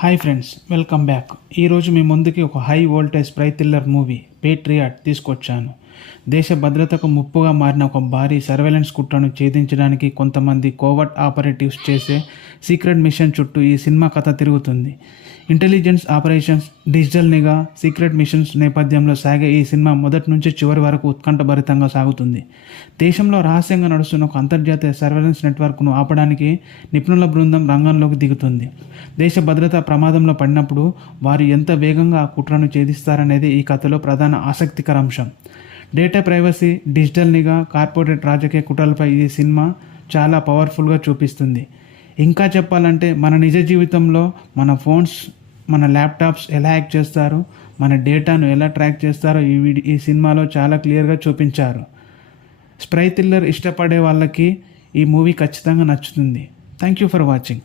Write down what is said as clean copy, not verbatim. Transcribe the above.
Hi friends, welcome back. ఈరోజు మీ ముందుకి ఒక high voltage spy thriller movie Patriot తీసుకొచ్చాను. దేశ భద్రతకు ముప్పుగా మారిన ఒక భారీ సర్వేలెన్స్ కుట్రను ఛేదించడానికి కొంతమంది కోవర్ట్ ఆపరేటివ్స్ చేసే సీక్రెట్ మిషన్ చుట్టూ ఈ సినిమా కథ తిరుగుతుంది. ఇంటెలిజెన్స్ ఆపరేషన్స్, డిజిటల్ నిఘా, సీక్రెట్ మిషన్స్ నేపథ్యంలో సాగే ఈ సినిమా మొదటి నుంచి చివరి వరకు ఉత్కంఠభరితంగా సాగుతుంది. దేశంలో రహస్యంగా నడుస్తున్న ఒక అంతర్జాతీయ సర్వేలెన్స్ నెట్వర్క్ను ఆపడానికి నిపుణుల బృందం రంగంలోకి దిగుతుంది. దేశ భద్రత ప్రమాదంలో పడినప్పుడు వారు ఎంత వేగంగా ఆ కుట్రను ఛేదిస్తారనేది ఈ కథలో ప్రధాన ఆసక్తికర అంశం. డేటా ప్రైవసీ, డిజిటల్ నిఘా, కార్పొరేట్ రాజకీయ కుట్రలపై ఈ సినిమా చాలా పవర్ఫుల్గా చూపిస్తుంది. ఇంకా చెప్పాలంటే మన నిజ జీవితంలో మన ఫోన్స్, మన ల్యాప్టాప్స్ ఎలా హ్యాక్ చేస్తారో, మన డేటాను ఎలా ట్రాక్ చేస్తారో ఈ సినిమాలో చాలా క్లియర్గా చూపించారు. స్పై థ్రిల్లర్ ఇష్టపడే వాళ్ళకి ఈ మూవీ ఖచ్చితంగా నచ్చుతుంది. Thank you for watching.